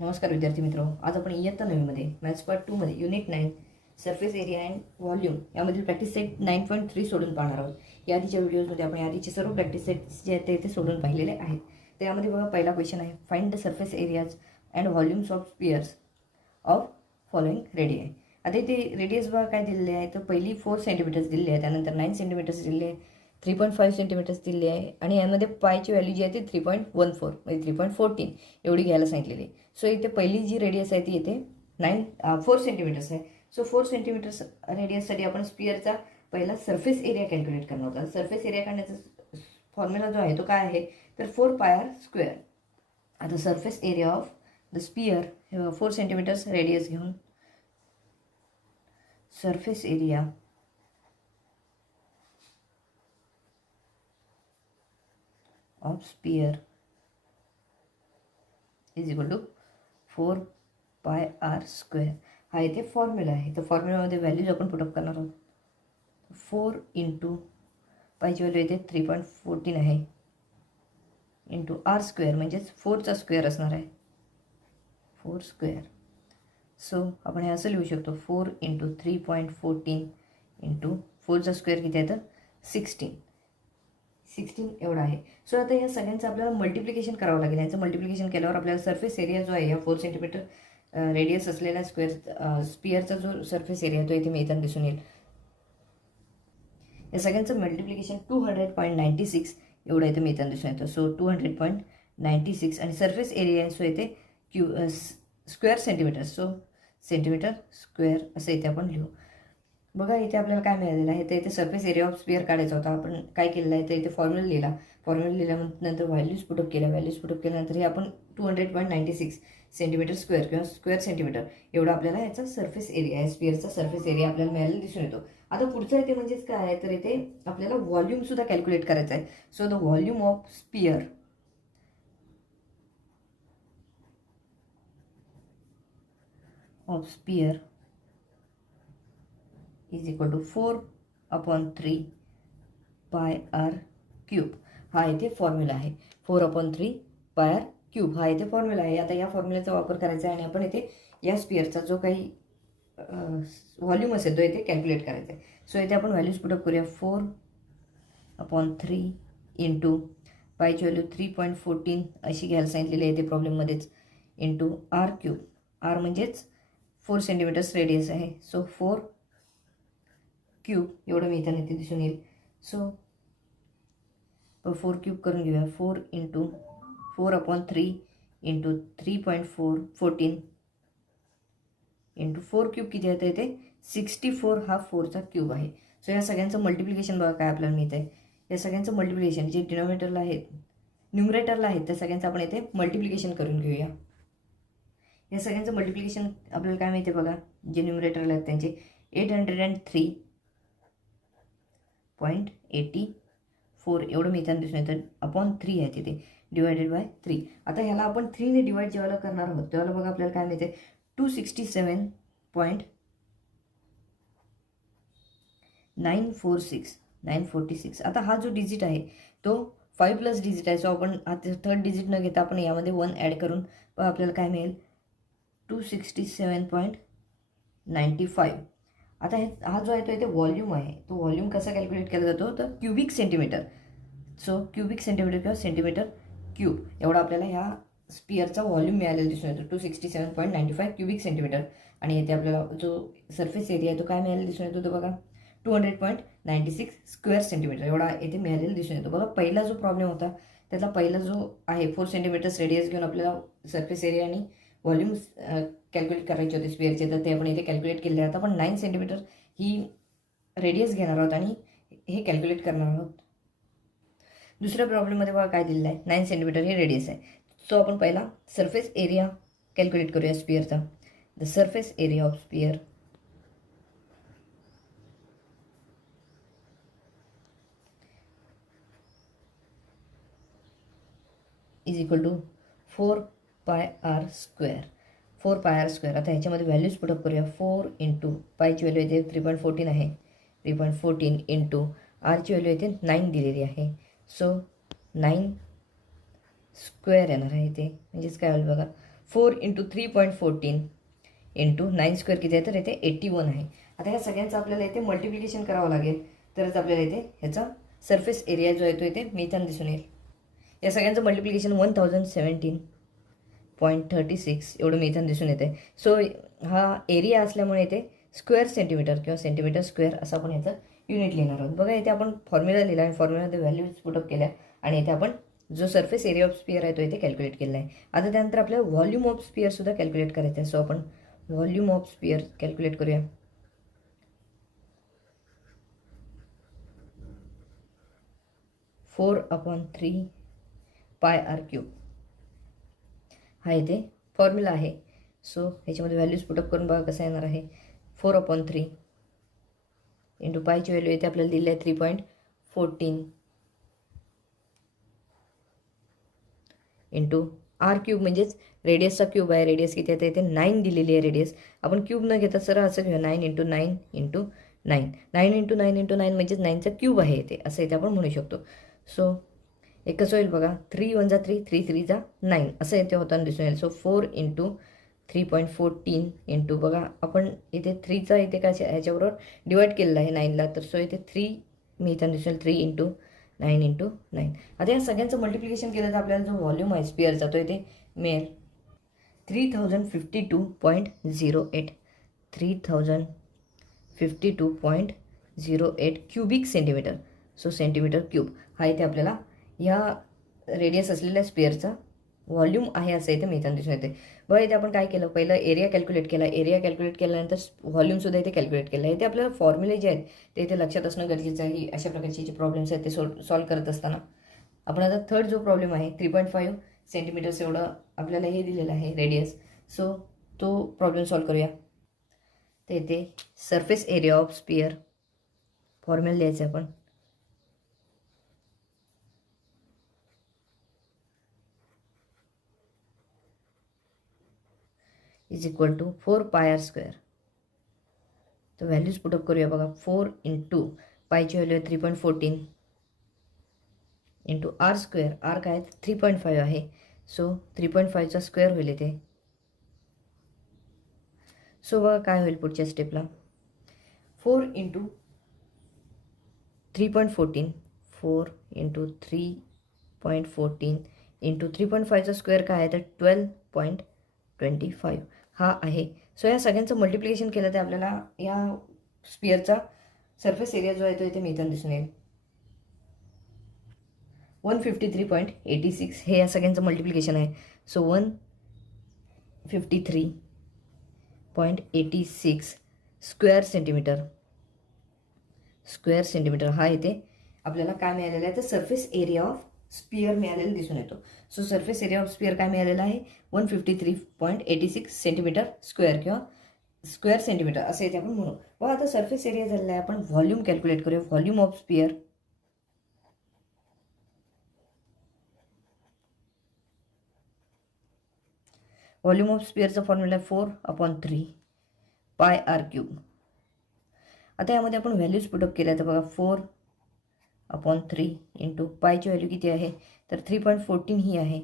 नमस्कार विद्यार्थी मित्रो, आज आपण इयत्ता 9मध्ये मॅथ्स पार्ट 2 मध्ये unit 9 surface area and volume यामधील प्रॅक्टिस सेट 9.3 सोडून पाहणार आहोत। या आधीच्या व्हिडिओजमध्ये आपण आधीचे सर्व प्रॅक्टिस सेट्स जे आहेत ते सोडून पाहिलेले आहेत। त्यामध्ये बघा पहिला क्वेश्चन आहे, find the surface areas and volumes of spheres of following radii. आता इथे रेडियस बघा काय दिलेले आहे, तर पहिली 4 सेंटीमीटर्स दिलेली आहे, त्यानंतर 9 सेंटीमीटर्स दिलेले आहे, 3.5 सेंटीमीटर्स दिलेली आहे आणि यामध्ये पायची व्हॅल्यू जी आहे ती 3.14 म्हणजे 3.14 एवढी घ्यायला सांगितलेली आहे। सो इथे पहिली जी रेडियस आहे ती इथे 4 सेंटीमीटर्स आहे। सो 4 सेंटीमीटर्स रेडियससाठी आपण स्पियरचा पहिला सरफेस एरिया कॅल्क्युलेट करणार होता। सरफेस एरिया काढण्याचा फॉर्म्युला जो आहे तो काय आहे, तर 4πr²। आता surface area of the sphere 4 centimetres radius घेऊन surface area of sphere is equal to 4πr²। हा इथे फॉर्म्युला आहे, तर फॉर्म्युलामध्ये व्हॅल्यूज आपण पुटअप करणार आहोत। 4 इंटू पायची व्हॅल्यू इथे 3.14 आहे इंटू r² म्हणजेच 4चा स्क्वेअर असणार आहे, 4²। सो आपण हे असं लिहू शकतो, 4 इंटू 3.14 इंटू 4चा स्क्वेअर किती आहे तर 16 एवढा आहे। सो आता या सगळ्यांचं आपल्याला मल्टिप्लिकेशन करावं लागेल। याचं मल्टिप्लिकेशन केल्यावर आपल्याला सरफेस एरिया जो आहे या 4 सेंटीमीटर रेडियस असलेला स्पियरचा जो सरफेस एरिया तो इथे मिळताना दिसून येईल। या सगळ्यांचं मल्टिप्लिकेशन 200.96 एवढं इथे मिळताना दिसून येतं। सो 200.96 आणि सरफेस एरिया सो इथे square centimetre, so centimetre square असं इथे आपण लिहू। बघा इथे आपल्याला काय मिळालेलं आहे, तर इथे सरफेस एरिया ऑफ स्पियर काढायचा होता। आपण काय केलेलं आहे, तर इथे फॉर्म्युला लिहिल्यानंतर व्हॅल्यूज पुटअप केल्यानंतर हे आपण 200.96 सेंटीमीटर स्क्वेअर किंवा स्क्वेअर सेंटीमीटर एवढा आपल्याला याचा सरफेस एरिया आहे, स्पियरचा सरफेस एरिया आपल्याला मिळायला दिसून येतो। आता पुढचं इथे म्हणजेच काय आहे, तर इथे आपल्याला व्हॉल्यूम सुद्धा कॅल्क्युलेट करायचं आहे। So the volume of sphere is equal to 4/3πr³ हा इथे फॉर्म्युला आहे। 4/3πr³ हा इथे फॉर्म्युला आहे। आता या फॉर्म्युल्याचा वापर करायचा आहे आणि आपण इथे या स्पियरचा जो काही व्हॉल्यूम असेल तो इथे कॅल्क्युलेट करायचा आहे। सो इथे आपण व्हॅल्यूज पुटअप करूया। 4/3 इंटू पायची व्हॅल्यू 3.14 अशी घ्यायला सांगितलेली आहे इथे प्रॉब्लेममध्येच, इंटू r³ r म्हणजेच 4 सेंटीमीटर्स रेडियस आहे। सो 4³ एवढं मिळताना इथे दिसून येईल। सो 4³ करून घेऊया। 4 इंटू 4/3 इंटू 3.14 इंटू 4³ किती आहे, इथे 64 हा 4चा क्यूब आहे। सो या सगळ्यांचं मल्टिप्लिकेशन बघा काय आपल्याला मिळतं आहे। या सगळ्यांचं मल्टिप्लिकेशन जे डिनॉमिनेटरला आहेत न्यूमरेटरला आहेत त्या सगळ्यांचं आपण इथे मल्टिप्लिकेशन करून घेऊया। या सगळ्यांचं मल्टिप्लिकेशन आपल्याला काय मिळते बघा, जे न्यूमरेटरला आहेत त्यांचे 803.84 एवढं मिळताना दिसून येतं। अपॉन 3 आहे तिथे, डिवायडेड बाय 3। आता ह्याला आपण 3ने डिवाइड जेव्हा करणार आहोत तेव्हा बघा आपल्याला काय मिळते, 267.946। आता हा जो डिजिट आहे तो 5+ डिजिट आहे। सो आपण आता थर्ड डिजिट न घेता आपण यामध्ये 1 ॲड करून आपल्याला काय मिळेल, 267.95। आता हा जो आहे तो इथे व्हॉल्यूम आहे, तो व्हॉल्यूम कसा कॅल्क्युलेट केला जातो, तर cubic centimetre. So cubic centimetre किंवा सेंटीमीटर क्यूब एवढा आपल्याला ह्या स्पियरचा व्हॉल्यूम मिळालेला दिसून येतो, 267.95 क्युबिक सेंटीमीटर। आणि इथे आपल्याला जो सरफेस एरिया आहे तो काय मिळालेला दिसून येतो, तो बघा 200.96 स्क्वेअर सेंटीमीटर एवढा इथे मिळालेला दिसून येतो। बघा पहिला जो प्रॉब्लेम होता त्यातला पहिला जो आहे 4 सेंटीमीटर्स रेडियस घेऊन आपल्याला सरफेस एरिया आणि व्हॉल्यूम कॅल्क्युलेट करायचे होते स्पियरचे, तर ते आपण इथे कॅल्क्युलेट केले आहेत। आपण 9 सेंटीमीटर ही रेडियस घेणार आहोत आणि हे कॅल्क्युलेट करणार आहोत। दुसऱ्या प्रॉब्लेममध्ये बघा काय दिलेलं आहे, 9 सेंटीमीटर हे रेडियस आहे। सो आपण पहिला सरफेस एरिया कॅल्क्युलेट करूया स्पियरचा। The surface area of sphere is equal to 4πr²। 4πr²। आता ह्याच्यामध्ये व्हॅल्यूज पुटअप करूया। 4 इंटू पायची व्हॅल्यू इथे 3.14 आहे, 3.14 इंटू आरची व्हॅल्यू इथे 9 दिलेली आहे। सो 9 स्क्वेअर येणार आहे इथे, म्हणजेच काय होईल बघा 4 इंटू 3.14 इंटू 9 स्क्वेअर किती आहे, तर इथे 81 आहे. आता ह्या सगळ्यांचं आपल्याला इथे मल्टिप्लिकेशन करावं लागेल, तरच आपल्याला इथे ह्याचा सरफेस एरिया जो आहे तो इथे मिळताना दिसून येईल. या सगळ्यांचं मल्टिप्लिकेशन 1017.36 एवढं मिळताना दिसून येते. सो हा एरिया असल्यामुळे इथे स्क्वेअर सेंटीमीटर किंवा सेंटीमीटर स्क्वेअर असं आपण याचं युनिट लिहिणार आहोत. बघा इथे आपण फॉर्म्युला लिहिला आहे, फॉर्म्युलामध्ये व्हॅल्यूज पुटअप केल्या आणि इथे आपण जो सरफेस एरिया ऑफ स्पियर आहे तो इथे कॅल्क्युलेट केला आहे. आता त्यानंतर आपल्याला व्हॉल्यूम ऑफ स्पियरसुद्धा कॅल्क्युलेट करायचं आहे. सो आपण व्हॉल्यूम ऑफ स्पियर कॅल्क्युलेट करूया. Four upon 3 pi R cube हा इथे फॉर्म्युला आहे. सो ह्याच्यामध्ये व्हॅल्यूज पुटअप करून बघा कसं येणार आहे. 4/3 इंटू पायची व्हॅल्यू इथे आपल्याला दिली आहे 3.14 इंटू आर क्यूब म्हणजेच रेडियसचा क्यूब आहे. रेडियस किती आहे, इथे 9 दिलेली आहे रेडियस. आपण क्यूब न घेता सरळ असं घेऊया 9 इंटू 9 इंटू 9 9 इंटू 9 इंटू 9 म्हणजेच 9चा क्यूब आहे इथे, असं इथे आपण म्हणू शकतो. सो एक कसं होईल बघा, 3 1 जा 3 3 3 जा 9 असं इथे होताना दिसून येईल. सो 4 इंटू 3.14 इंटू बघा आपण इथे 3चा इथे काय ह्याच्याबरोबर डिवाईड केलेला आहे 9ला, तर सो इथे 3 मिळताना दिसून येईल. 3 इंटू 9 इंटू 9. आता या सगळ्यांचं मल्टिप्लिकेशन केलं तर आपल्याला जो व्हॉल्यूम आहे स्पियरचा तो इथे मिळेल 3052.08 3052.08 cubic centimetre. So centimetre cube हा इथे आपल्याला या रेडियस असलेल्या स्पियरचा व्हॉल्यूम आहे असं इथे मिळताना दिसून येते. बघा इथे आपण काय केलं, पहिलं एरिया कॅल्क्युलेट केला. एरिया कॅल्क्युलेट केल्यानंतर व्हॉल्यूमसुद्धा इथे कॅल्क्युलेट केला. इथे आपल्याला फॉर्म्युले जे आहेत ते इथे लक्षात असणं गरजेचं आहे. अशा प्रकारचे जे प्रॉब्लेम्स आहेत ते सॉल्व्ह करत असताना आपण आता थर्ड जो प्रॉब्लेम आहे 3.5 सेंटीमीटर्स एवढं आपल्याला हे दिलेलं आहे रेडियस. सो तो प्रॉब्लेम सॉल्व्ह करूया. तर इथे surface area of sphere formula लिहायचं आपण. Is equal to 4 pi r square. तर व्हॅल्यूज पुटअप करूया बघा. 4 इंटू पायची व्हॅल्यू आहे 3.14 इंटू आर स्क्वेअर. आर काय 3.5 आहे. सो 3.5चा स्क्वेअर होईल इथे. सो बघा काय होईल पुढच्या स्टेपला. 4 इंटू 3.14 4 इंटू 3.14 इंटू 3.5चा स्क्वेअर काय आहे तर 12.25 हा आहे. सो या सगळ्यांचं मल्टिप्लिकेशन केलं तर आपल्याला या स्पियरचा सरफेस एरिया जो आहे तो इथे मिळताना दिसून येईल 153.86 हे या सगळ्यांचं मल्टिप्लिकेशन आहे. सो 153.86 स्क्वेअर सेंटीमीटर हा इथे आपल्याला काय मिळालेला आहे तर सरफेस एरिया ऑफ स्पियर मिळालेला दिसून येतो. So surface area of sphere काय मिळालेला आहे 153.86 सेंटीमीटर स्क्वेअर किंवा स्क्वेअर सेंटीमीटर असं इथे आपण म्हणू. व आता सरफेस एरिया झालेला आहे. आपण व्हॉल्यूम कॅल्क्युलेट करूया. Volume of sphere volume of स्पियरचा फॉर्म्युला आहे 4/3 पाय आर क्यूब. आता यामध्ये आपण व्हॅल्यूज पुटअप केल्या तर बघा 4/3 इंटू पायची व्हॅल्यू किती आहे तर 3.14 ही आहे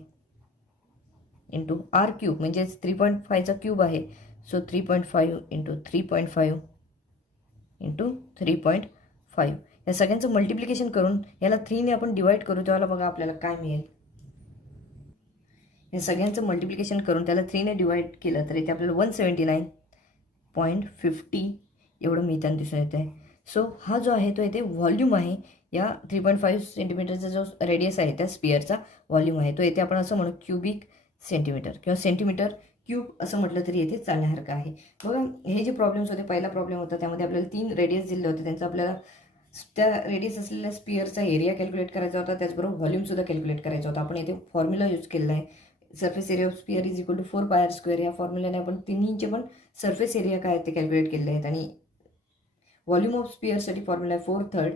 इंटू आर क्यूब म्हणजेच 3.5चा क्यूब आहे. सो 3.5 इंटू 3.5 इंटू 3.5 या सगळ्यांचं मल्टिप्लिकेशन करून याला 3ने आपण डिवाईड करू तेव्हा बघा आपल्याला काय मिळेल. या सगळ्यांचं मल्टिप्लिकेशन करून त्याला 3ने डिवाईड केलं तर इथे आपल्याला 179.50 एवढं मिळताना दिसून येत आहे. सो हा जो आहे तो इथे व्हॉल्यूम आहे. या 3.5 सेंटीमीटरचा जो रेडियस आहे त्या स्पियरचा व्हॉल्यूम आहे तो इथे आपण असं म्हणू क्युबिक सेंटीमीटर किंवा सेंटीमीटर क्यूब असं म्हटलं तरी इथे चालण्यासारखं आहे. बघा हे जे प्रॉब्लेम्स होते, पहिला प्रॉब्लेम होता त्यामध्ये आपल्याला 3 रेडियस दिले होते. त्यांचा आपल्याला त्या रेडियस असलेल्या स्पियरचा एरिया कॅल्क्युलेट करायचा होता, त्याचबरोबर व्हॉल्यूमसुद्धा कॅल्क्युलेट करायचा होता. आपण इथे फॉर्म्युला यूज केलेला आहे surface area of sphere is equal to 4 pi r square. या फॉर्म्युल्याने आपण तिन्हींचे पण सरफेस एरिया काय ते कॅल्क्युलेट केलेले आहेत. आणि व्हॉल्यूम ऑफ स्पियरसाठी फॉर्म्युला आहे 4/3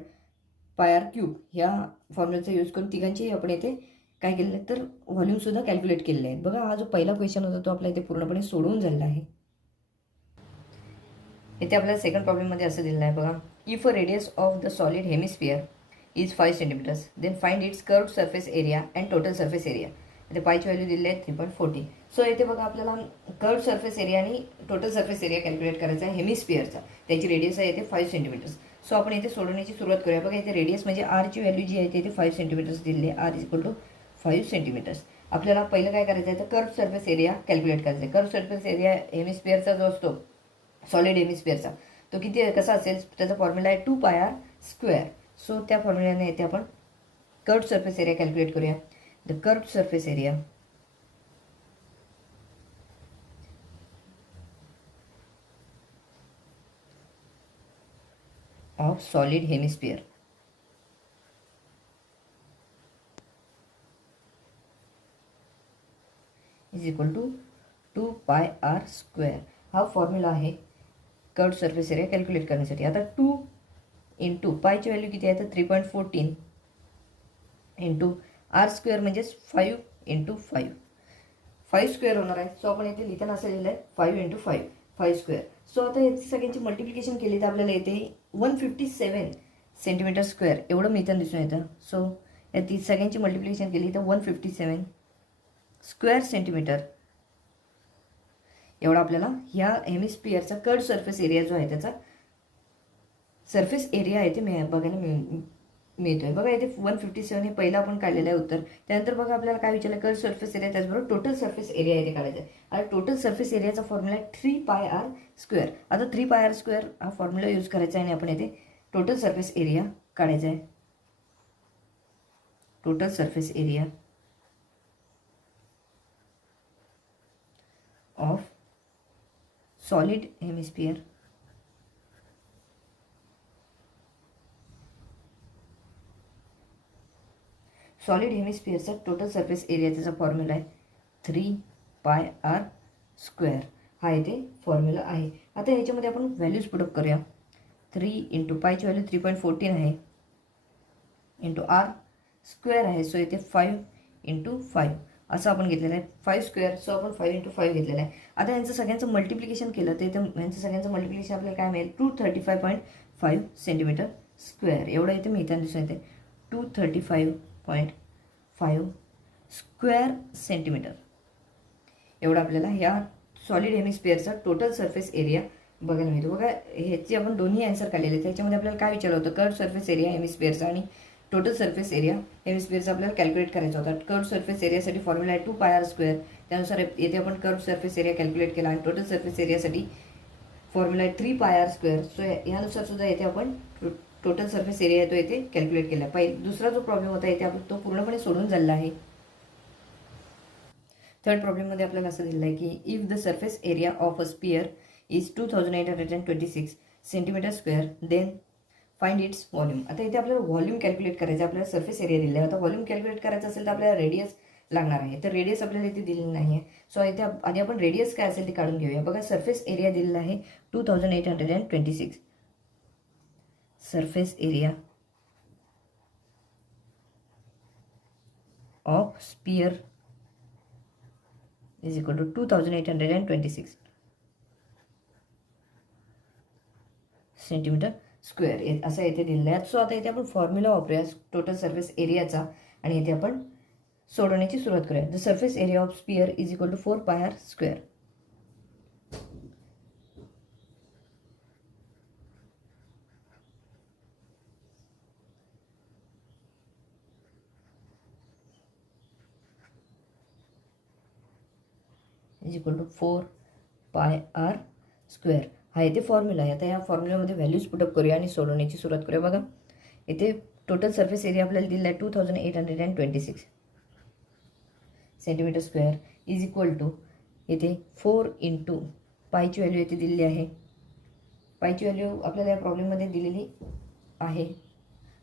पाय आर क्यूब. ह्या फॉर्म्युलाचा यूज करून तिघांचेही आपण इथे काय केलेलं आहे तर व्हॉल्यूमसुद्धा कॅल्क्युलेट केलेले आहेत. बघा हा जो पहिला क्वेश्चन होता तो आपला इथे पूर्णपणे सोडवून झालेला आहे. इथे आपल्याला सेकंड प्रॉब्लेममध्ये असं दिलेलं आहे बघा. If a radius of the solid hemisphere is 5 centimetres then find its curved surface area and total surface area. इथे पायची व्हॅल्यू दिली आहे 3.14. सो इथे बघा आपल्याला कर्व सरफेस एरिया आणि टोटल सरफेस एरिया कॅल्क्युलेट करायचा आहे हेमिस्फिअरचा. त्याची रेडियस आहे इथे 5 सेंटीमीटर्स. सो आपण इथे सोडवण्याची सुरुवात करूया. बघा इथे रेडियस म्हणजे आरची व्हॅल्यू जी आहे ते इथे 5 सेंटीमीटर्स दिलेली आहे. R equal to 5 centimetres. आपल्याला पहिलं काय करायचं आहे तर कर्व सरफेस एरिया कॅल्क्युलेट करायचा आहे. कर्व सरफेस एरिया हेमिस्फिअरचा जो असतो सॉलिड हेमिस्फिअरचा तो किती कसा असेल त्याचा फॉर्म्युला आहे 2πr². सो त्या फॉर्म्युल्याने इथे आपण कर्व सरफेस एरिया कॅल्क्युलेट करूया. The curve surface area of solid hemisphere is equal to 2πr². हा फॉर्म्युला आहे कर्व सरफेस एरिया कॅल्क्युलेट करण्यासाठी. आता 2 इंटू पायची व्हॅल्यू किती आहे तर 3.14 इंटू r² म्हणजेच 5 इंटू 5 होणार आहे. सो आपण इथे लिहिताना असं लिहिलं आहे 5 इंटू 5 2. सो आता याची सगळ्यांची मल्टिप्लिकेशन केली तर आपल्याला येते 157 सेंटीमीटर स्क्वेअर एवढं मिळताना दिसून येतं. सो या ती सगळ्यांची मल्टिप्लिकेशन केली तर 157 स्क्वेअर सेंटीमीटर एवढा आपल्याला ह्या हेमिस्फिअरचा कर्व सरफेस एरिया जो आहे त्याचा सरफेस एरिया आहे ते बघायला मिळतोय. बघा इथे 157 हे पहिलं आपण काढलेलं आहे उत्तर. त्यानंतर बघा आपल्याला काय विचारलं कर्व सरफेस एरिया त्याचबरोबर टोटल सरफेस एरिया इथे काढायचा आहे. आणि टोटल सरफेस एरियाचा फॉर्म्युला आहे 3πr². आता 3πr² हा फॉर्म्युला यूज करायचा आहे आणि आपण इथे टोटल सरफेस एरिया काढायचा आहे. Total surface area of solid hemisphere solid हेमिस्फिअरचा टोटल सरफेस एरिया त्याचा फॉर्म्युला आहे 3πr². हा इथे फॉर्म्युला आहे. आता याच्यामध्ये आपण व्हॅल्यूज पुटअप करूया. 3 इंटू पायची व्हॅल्यू 3.14 आहे इंटू r² आहे. सो इथे 5 इंटू 5 असं आपण घेतलेलं आहे 5². सो आपण 5 इंटू 5 घेतलेलं आहे. आता यांचं सगळ्यांचं मल्टिप्लिकेशन केलं तर इथं यांचं सगळ्यांचं मल्टिप्लिकेशन आपल्याला काय मिळेल 235.5 सेंटीमीटर स्क्वेअर एवढं इथे मिळताना दिसून येते 235.5 स्क्वेअर सेंटीमीटर एवढा आपल्याला ह्या सॉलिड हेमिस्फिअरचा टोटल सरफेस एरिया बघायला मिळतो. बघा ह्याची आपण दोन्ही आन्सर काढलेले आहेत. त्याच्यामध्ये आपल्याला काय विचारलं होतं कर्व सरफेस एरिया हेमिस्फिअरचा आणि टोटल सरफेस एरिया हेमिस्फिअरचा आपल्याला कॅल्क्युलेट करायचा होता. कर्व सरफेस एरियासाठी फॉर्म्युला आहे 2πr². त्यानुसार येथे आपण कर्व सरफेस एरिया कॅल्क्युलेट केला आणि टोटल सरफेस एरियासाठी फॉर्म्युला आहे 3πr². सो यानुसार सुद्धा येथे आपण टोटल सरफेस एरिया तो येथे कॅल्क्युलेट केला. दुसरा जो प्रॉब्लेम होता येथे आपण तो पूर्णपणे सोडून झालेला आहे. थर्ड प्रॉब्लेममध्ये आपल्याला असं दिलेलं आहे की if the surface area of a sphere is 2826 centimetre square then find its volume. आता इथे आपल्याला व्हॉल्यूम कॅल्क्युलेट करायचं. आपल्याला सरफेस एरिया दिला आहे. आता व्हॉल्यूम कॅल्क्युलेट करायचं असेल तर आपल्याला रेडियस लागणार आहे. तर रेडियस आपल्याला इथे दिलेली नाही आहे. सो इथे आधी आपण रेडियस काय असेल ते काढून घेऊया. बघा सरफेस एरिया दिलेला आहे 2826. Surface area of sphere is equal to 2826 centimetre square असं इथे दिलेलं आहे. सो आता इथे आपण फॉर्म्युला वापरूया टोटल सरफेस एरियाचा आणि इथे आपण सोडवण्याची सुरुवात करूया. The surface area of sphere is equal to 4πr². Is equal to 4πr². हा इथे फॉर्म्युला आहे. आता या फॉर्म्युल्यामध्ये व्हॅल्यूज पुटअप करूया आणि सोडवण्याची सुरुवात करूया. बघा इथे टोटल सरफेस एरिया आपल्याला दिलेला आहे 2826 centimetre square is equal to इथे 4 इंटू पायची व्हॅल्यू इथे दिलेली आहे. पायची व्हॅल्यू आपल्याला या प्रॉब्लेममध्ये दिलेली आहे.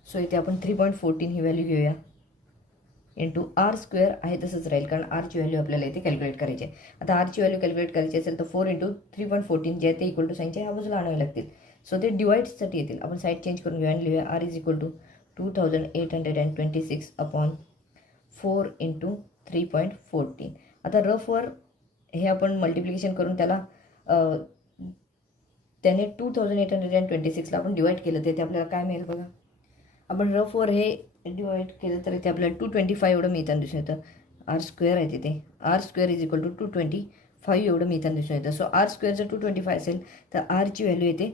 सो इथे आपण 3.14 ही व्हॅल्यू घेऊया इंटू r² आहे तसंच राहील कारण आरची व्हॅल्यू आपल्याला इथे कॅल्क्युलेट करायची आहे. आता आरची व्हॅल्यू कॅल्क्युलेट करायची असेल तर 4 इंटू 3.14 जे आहे ते इक्वल टू साईनच्या ह्या बाजूला आणावे लागतील. सो ते डिवाईडसाठी येतील. आपण साईड चेंज करून घेऊया आणि लिहूया r is equal to 2826 upon 4 into 3.14. आता रफवर हे आपण मल्टिप्लिकेशन करून त्याने 2826ला आपण डिवाईड केलं तर ते आपल्याला काय मिळेल बघा. आपण रफवर हे डिवाईड केलं तर इथे आपल्याला 225 एवढं मिळताना दिसून येतं. आर स्क्वेअर आहे तिथे, r square is equal to 225 एवढं मिथेन दिसून येतं. सो आर स्क्वेअर जर 225 असेल तर आरची व्हॅल्यू येते,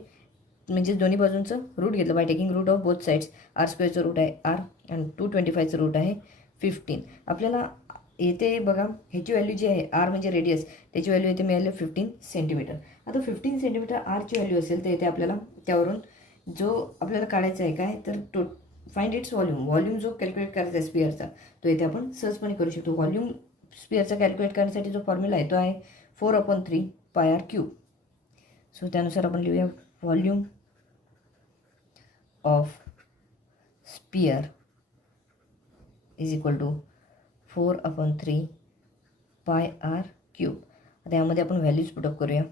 म्हणजे दोन्ही बाजूंचं रूट घेतलं by taking root of both sides. R स्क्वेअरचं रूट आहे आर आणि 225चं रूट आहे 15. आपल्याला येते बघा ह्याची व्हॅल्यू जी आहे आर म्हणजे रेडियस, त्याची व्हॅल्यू येते मिळाली 15 सेंटीमीटर. आता 15 सेंटीमीटर आरची व्हॅल्यू असेल तर येते आपल्याला त्यावरून जो आपल्याला काढायचा आहे काय तर फाइंड इट्स व्हॉल्यूम जो कॅल्क्युलेट करायचा आहे स्पिअरचा तो येथे आपण सहजपणे करू शकतो. व्हॉल्यूम स्पिअरचा कॅल्क्युलेट करण्यासाठी जो फॉर्म्युला आहे तो आहे 4/3 पाय आर क्यूब. सो त्यानुसार आपण लिहूया volume of sphere is equal to 4/3 pi R cube. आता यामध्ये आपण व्हॅल्यूज पुटअप करूया.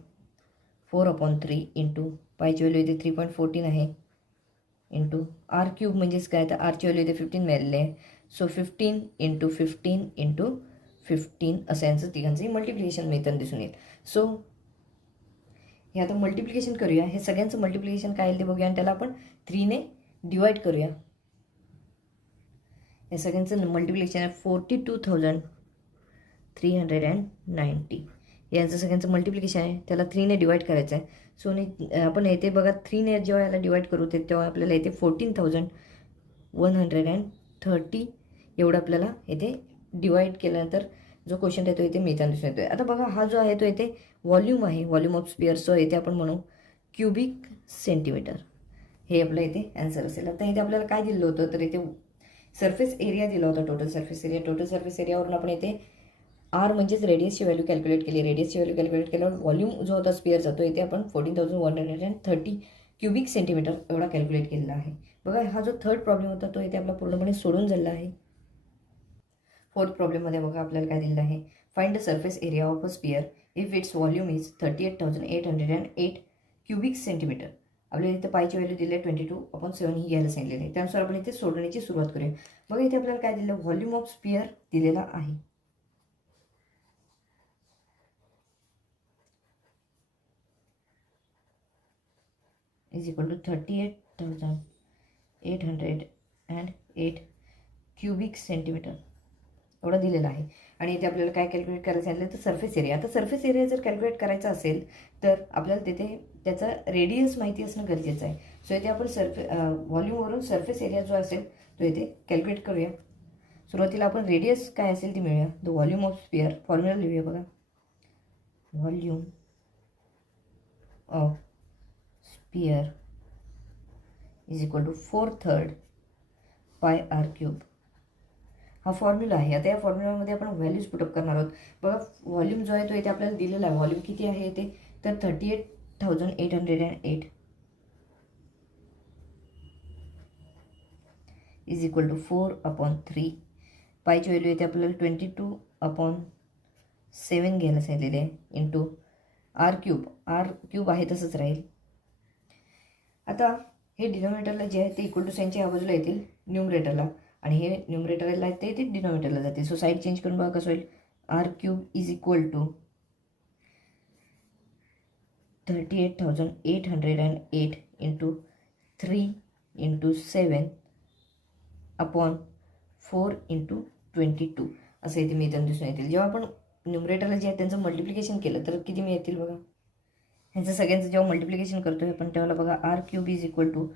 4/3 इंटू पायची व्हॅल्यू इथे 3.14 आहे इंटू आर क्यूब म्हणजेच काय तर आरची व्हॅल्यू इथे 15 मिळालेली आहे. सो 15 इंटू 15 इंटू 15 असं यांचं तिघांचंही मल्टिप्लिकेशन मेथड दिसून येईल. सो हे आता मल्टिप्लिकेशन करूया. हे सगळ्यांचं मल्टिप्लिकेशन काय येईल ते बघूया आणि त्याला आपण 3ने डिवाईड करूया. या सगळ्यांचं मल्टिप्लिकेशन आहे 42,390. यांचं सगळ्यांचं मल्टिप्लिकेशन आहे त्याला 3ने डिवाईड करायचं आहे. सो आपण येथे बघा 3ने जेव्हा याला डिवाईड करू तेव्हा आपल्याला येते 14,130 एवढं आपल्याला येथे डिवाईड केल्यानंतर जो क्वेश्चन आहे तो इथे मिळताना दिसून येतोय. आता बघा हा जो आहे तो इथे व्हॉल्यूम आहे, व्हॉल्यूम ऑफ स्पिअर. सो इथे आपण म्हणू क्युबिक सेंटीमीटर. हे आपलं इथे आन्सर असेल. आता इथे आपल्याला काय दिलं होतं तर इथे सरफेस एरिया दिला होता, total surface area. Total surface एरियावरून आपण इथे आर म्हणजेच रेडियसची व्हॅल्यू कॅल्क्युलेट केली. रेडियसची व्हॅल्यू कॅल्क्युलेट केल्यावर व्हॉल्यूम जो होता स्पिअरचा तो इथे आपण 14,130 क्युबिक सेंटीमीटर एवढा कॅल्क्युलेट केलेला आहे. बघा हा जो थर्ड प्रॉब्लेम होता तो इथे आपला पूर्णपणे सोडून झालेला आहे. फोर्थ प्रॉब्लेममध्ये बघा आपल्याला काय दिलेलं आहे. Find the surface area of a sphere if it's volume is 38,808 cubic centimetre. आपल्याला इथे पायची व्हॅल्यू दिली आहे 22/7 ही घ्यायला सांगितलेली आहे. त्यानुसार आपण इथे सोडवण्याची सुरुवात करूया. बघा इथे आपल्याला काय दिलं, व्हॉल्यूम ऑफ स्पिअर दिलेला आहे. Is equal to 38,808 cubic centimetre एवढा दिलेला आहे. आणि इथे आपल्याला काय कॅल्क्युलेट करायचं आहे तर सरफेस एरिया. आता सरफेस एरिया जर कॅल्क्युलेट करायचा असेल तर आपल्याला तिथे त्याचा रेडियस माहिती असणं गरजेचं आहे. सो इथे आपण व्हॉल्यूमवरून सरफेस एरिया जो असेल तो इथे कॅल्क्युलेट करूया. सुरुवातीला आपण रेडियस काय असेल ती मिळूया. The volume of sphere formula लिहूया बघा. Volume of sphere is equal to 4/3 pi R cube. हा फॉर्म्युला आहे. आता या फॉर्म्युलामध्ये आपण व्हॅल्यूज पुटअप करणार आहोत. बघा व्हॉल्यूम जो आहे तो इथे आपल्याला दिलेला आहे. व्हॉल्यूम किती आहे इथे तर 38,808 इज इक्वल टू 4/3. पायची व्हॅल्यू इथे आपल्याला 22/7 घ्यायला सांगितलेले आहे into r cube. R cube आहे तसंच राहील. आता हे डिनॉमिनेटरला जे आहे ते इक्वल टू साईनच्या या बाजूला येतील न्यूमरेटरला आणि हे न्यूमरेटरला आहे ते डिनॉमिनेटरला जाते. सो साईड चेंज करून बघा कसं होईल. R cube is equal to 38,808 into 3 into 7/4 into 22 असं इथे मिळताना दिसून येतील. जेव्हा आपण न्यूमरेटरला जे आहे त्यांचं मल्टिप्लिकेशन केलं तर किती मिळतील बघा. ह्यांचं सगळ्यांचं जेव्हा मल्टिप्लिकेशन करतो आपण तेव्हा बघा r cube is equal to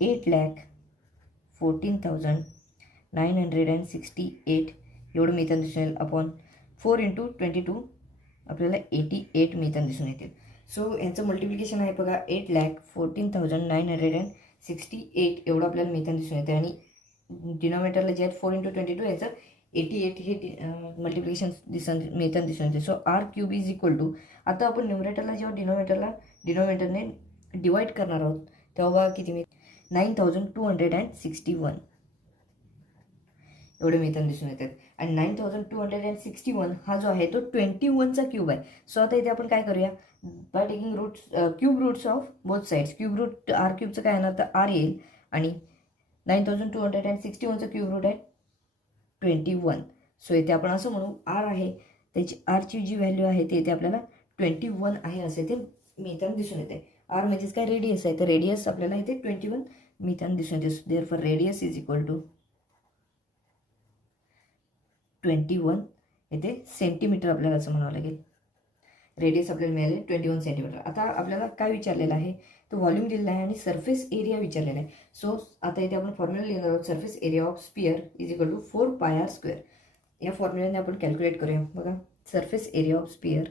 8,14,968 एवढं मिळताना दिसून येईल अपॉन 4 इंटू 22 आपल्याला 88 मिळताना दिसून येतील. सो यांचं मल्टिप्लिकेशन आहे बघा 8,14,968 एवढं आपल्याला मिळताना दिसून येते. आणि डिनॉमिनेटरला जे आहेत 4 इंटू 22 याचं 88 हे मल्टिप्लिकेशन मिळताना दिसून येते. So r cube is equal to आता आपण न्यूमरेटरला जेव्हा डिनॉमिनेटरने डिवाईड करणार आहोत तेव्हा किती मिळेल 9,261 एवढे मिळताना दिसून येतात. आणि 9,261 हा जो आहे तो 21चा क्यूब आहे. सो आता इथे आपण काय करूया by taking roots cube roots of both sides. Cube root r क्यूबचं काय येणार तर आर येईल आणि 9,261चं क्यूब रूट आहे 21. सो इथे आपण असं म्हणू आर आहे त्याची आरची जी व्हॅल्यू आहे ते इथे आपल्याला 21 आहे असे ते मिळताना दिसून येते. आर म्हणजेच काय रेडियस आहे तर रेडियस आपल्याला इथे 21 मिळताना दिसून येते. Therefore radius is equal to 21 येथे सेंटीमीटर आपल्याला असं म्हणावं लागेल. रेडियस आपल्याला मिळाले 21 सेंटीमीटर. आता आपल्याला काय विचारलेलं आहे, तो व्हॉल्यूम दिलेला आहे आणि सरफेस एरिया विचारलेला आहे. सो आता इथे आपण फॉर्म्युला लिहिणार आहोत, surface area of sphere is equal to 4πr². या फॉर्म्युल्याने आपण कॅल्क्युलेट करूया. बघा, surface area of sphere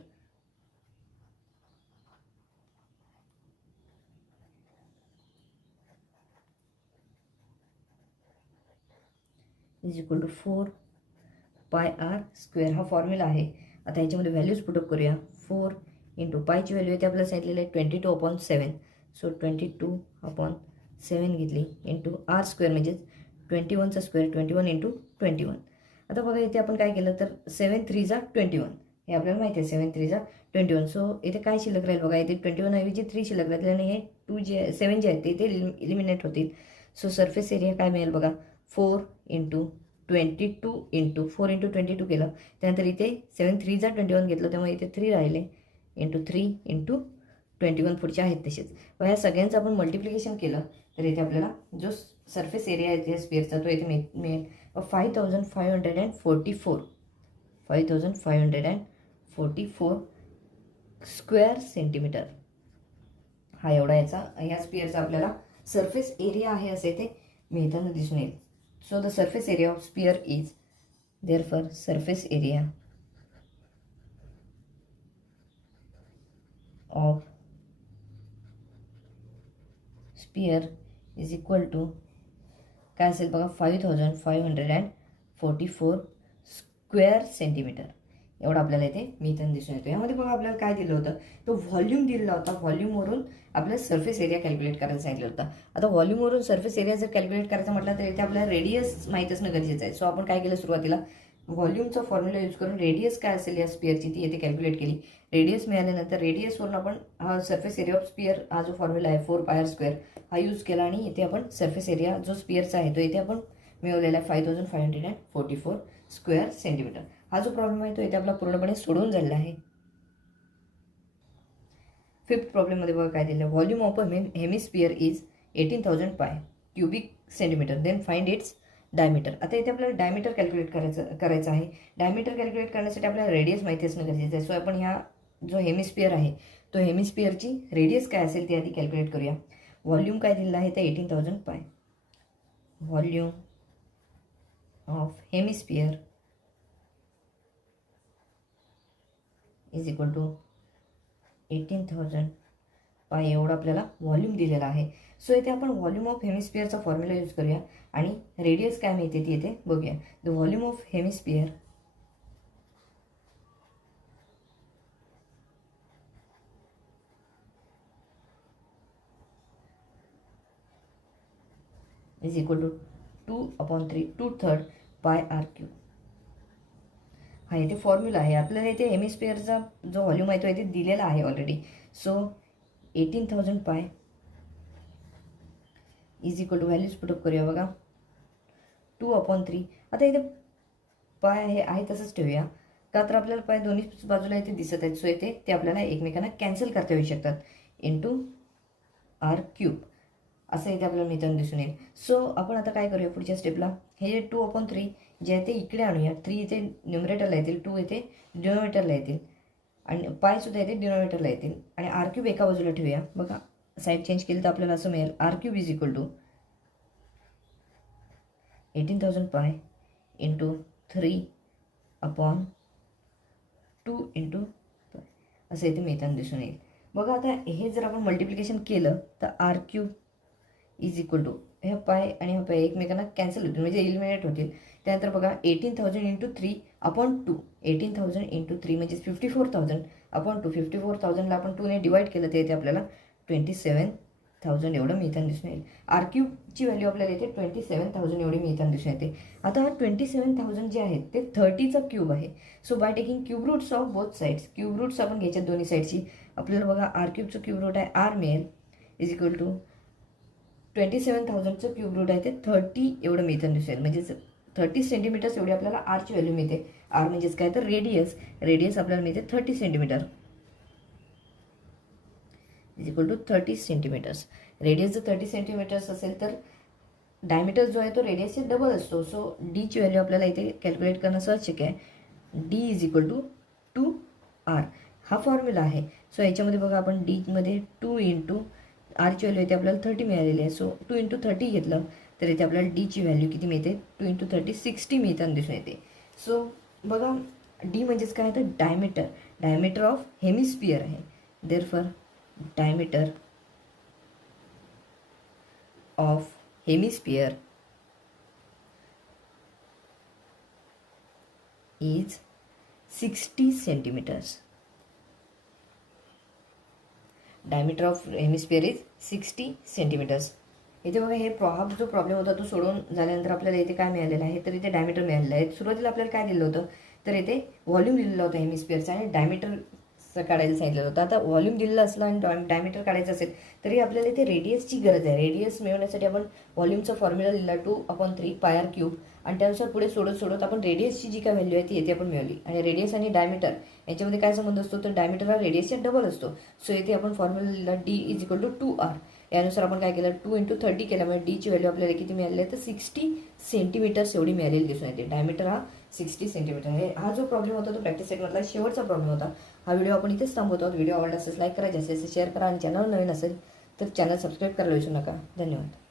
is equal to 4πr². हा फॉर्म्युला आहे. आता याच्यामध्ये व्हॅल्यूज पुटअप करूया. 4 इंटू पायची व्हॅल्यू आहे ते आपल्याला सांगितलेलं आहे 22/7. सो 22/7 घेतली इंटू r² म्हणजेच 21चा स्क्वेअर, 21 इंटू 21. आता बघा इथे आपण काय केलं तर 7 3 जा 21 हे आपल्याला माहिती आहे. 7 3 जा 21. सो इथे काय शिल्लक राहील बघा, इथे 21 ऐवजी 3 शिल्लक राहील आणि हे 7 जे आहेत ते इथे इलिमिनेट होतील. सो सरफेस एरिया काय मिळेल बघा, 4 इंटू 22 इंटू 4 इंटू 22 केलं. त्यानंतर इथे 7 3 जा 21 घेतलं, त्यामुळे इथे 3 राहिले इंटू 3 इंटू 21 पुढचे आहेत तसेच. व ह्या सगळ्यांचं आपण मल्टिप्लिकेशन केलं तर इथे आपल्याला जो सरफेस एरिया आहे त्या स्पिअरचा तो इथे मिळेल 5544 5544 स्क्वेअर सेंटीमीटर. हा एवढा याचा ह्या स्पिअरचा आपल्याला सरफेस एरिया आहे असे इथे मिळताना दिसून येईल. So the surface area of sphere is, therefore surface area of sphere is equal to काय असेल बघा 5544 स्क्वेअर सेंटीमीटर. एवढा आपल्याला इथे मिळताना दिसून येतो. यामध्ये बघा आपल्याला काय दिलं होतं, तो व्हॉल्यूम दिलेला होता. व्हॉल्यूमवरून आपल्याला सरफेस एरिया कॅल्क्युलेट करायला सांगितलं होतं. आता व्हॉल्यूमवरून सरफेस एरिया जर कॅल्क्युलेट करायचा म्हटलं तर इथे आपल्याला रेडियस माहीत असणं गरजेचं आहे. सो आपण काय केलं, सुरुवातीला व्हॉल्यूमचा फॉर्म्युला यूज करून रेडियस काय असेल या स्पिअरची ती इथे कॅल्क्युलेट केली. रेडियस मिळाल्यानंतर रेडियसवरून आपण हा सरफेस एरिया ऑफ स्पिअर हा जो फॉर्म्युला आहे 4πr² हा यूज केला आणि इथे आपण सरफेस एरिया जो स्पिअरचा आहे तो इथे आपण मिळवलेला आहे 5544 स्क्वेअर सेंटीमीटर. हा जो प्रॉब्लेम आहे तो इथे आपला पूर्णपणे सोडवून झालेला आहे. 5th प्रॉब्लेममध्ये बघा काय दिलं, volume of a hemisphere is 18,000 pi cubic centimetre, then find its diameter. आता इथे आपल्याला डायमीटर कॅल्क्युलेट करायचं आहे. डायमीटर कॅल्क्युलेट करण्यासाठी आपल्याला रेडियस माहिती असणं गरजेचं आहे. सो आपण ह्या जो हेमिस्पियर आहे तो हेमिस्पियरची रेडियस काय असेल ती आधी कॅल्क्युलेट करूया. व्हॉल्यूम काय दिलेलं आहे तर 18,000 pi. Volume of hemisphere is equal to 18,000 pi एवढा आपल्याला व्हॉल्यूम दिलेला आहे. सो इथे आपण व्हॉल्यूम ऑफ हेमिस्पियरचा फॉर्म्युला यूज करूया आणि रेडियस काय मिळते ती इथे बघूया. The volume of hemisphere is equal to 2/3 2/3 पाय r³ हा इथे फॉर्म्युला आहे. आपल्याला इथे हेमिस्पियरचा जो व्हॉल्यूम आहे तो इथे दिलेला आहे already. So 18,000 pi is equal to values put up करूया बघा 2/3. आता इथे पाय आहे तसंच ठेवूया का तर आपल्याला पाय दोन्ही बाजूला इथे दिसत आहेत. सो इथे ते आपल्याला एकमेकांना कॅन्सल करता येऊ शकतात इंटू r³ असं इथे आपल्याला मिळताना दिसून येईल. सो आपण आता काय करूया पुढच्या स्टेपला, हे जे 2/3 जे आहे ते इकडे आणूया. 3 इथे न्युमरेटरला येतील, 2 इथे डिनोमिनेटरला येतील आणि पायसुद्धा इथे डिनोमिनेटरला येतील आणि r³ एका बाजूला ठेवूया. बघा साईड चेंज केली तर आपल्याला असं मिळेल r³ is equal to 18,000 pi into 3/2 into pi असं इथे मिळताना दिसून येईल. बघा आता हे जर आपण मल्टिप्लिकेशन केलं तर r³ इज इक्वल टू ह्या पाय आणि ह्या पाय एकमेकांना कॅन्सल होतील म्हणजे इलिमिनेट होतील. त्यानंतर बघा 18,000 इंटू 3/2 18,000 इंटू 3 म्हणजे 54,000/2 54,000ला आपण 2ने डिवाईड केलं तर इथे आपल्याला 27,000 एवढं मिळताना दिसून येईल. r³ व्हॅल्यू आपल्याला इथे 27,000 एवढी मिळताना दिसून येते. आता हा 27,000 जे आहेत ते 30चा क्यूब आहे. So by taking cube roots of both sides, cube roots आपण घ्यायच्या दोन्ही साईडची, आपल्याला बघा r³ क्यूब रूट आहे r मिळेल इज इक्वल टू 27,000चं क्यूब रूट आहे ते 30 एवढं मिळताना दिसेल. म्हणजे 30 सेंटीमीटर्स एवढी आपल्याला आरची व्हॅल्यू मिळते. आर म्हणजेच काय तर रेडियस आपल्याला मिळते 30 centimetre is equal to 30 centimetres. Radius जर 30 सेंटीमीटर्स असेल तर डायमीटर जो आहे तो रेडियसचे डबल असतो. सो डीची व्हॅल्यू आपल्याला इथे कॅल्क्युलेट करणं सहज शक्य आहे. D is equal to 2R हा फॉर्म्युला आहे. सो याच्यामध्ये बघा आपण डीमध्ये 2 इंटू आरची व्हॅल्यू इथे आपल्याला 30 मिळालेली आहे. सो 2 इंटू 30 घेतलं तर इथे आपल्याला डीची व्हॅल्यू किती मिळते, 2 इंटू 30 60 मिळताना दिसून येते. सो बघा डी म्हणजेच काय तर डायमीटर, डायमीटर ऑफ हेमिस्फियर आहे. Therefore diameter of hemisphere is 60 centimetres. Diameter of hemisphere is 60 centimetres. इथे बघा हे हा जो प्रॉब्लेम होता तो सोडून झाल्यानंतर आपल्याला इथे काय मिळालेलं आहे, तर इथे डायमीटर मिळालेलं आहे. सुरुवातीला आपल्याला काय दिलं होतं, तर इथे व्हॉल्यूम दिलेलं होतं हेमिस्फियरचा आणि डायमीटरचं काढायला सांगितलं होतं. आता व्हॉल्यूम दिलेलं असलं आणि डायमीटर काढायचं असेल तरी आपल्याला इथे रेडियसची गरज आहे. रेडियस मिळवण्यासाठी आपण व्हॉल्यूमचा फॉर्म्युला लिहिला 2/3 पायर क्यूब आणि त्यानुसार पुढे सोडत आपण रेडियसची जी काय व्हॅल्यू आहे ती येथे आपण मिळवली. आणि रेडियस आणि डायमीटर याच्यामध्ये काय संबंध असतो, तर डायमीटर हा रेडियसच्या डबल असतो. सो इथे आपण फॉर्म्युला लिहिला D is equal to 2R. यानुसार आपण काय केलं, 2 इंटू 30 केल्यामुळे डीची व्हॅल्यू आपल्याला किती मिळाली आहे, तर 60 सेंटीमीटर्स एवढी मिळालेली दिसून येते. डायमीटर हा 60 सेंटीमीटर आहे. हा जो प्रॉब्लेम होता तो प्रॅक्टिस सेटमधला शेवटचा प्रॉब्लेम होता. हा व्हिडिओ आपण इथेच थांबवतो. व्हिडिओ आवडला असेल लाईक करा, जास्तीत जास्त शेअर करा आणि चॅनल नवीन असेल तर चॅनल सबस्क्राईब करायला विसरू नका. धन्यवाद.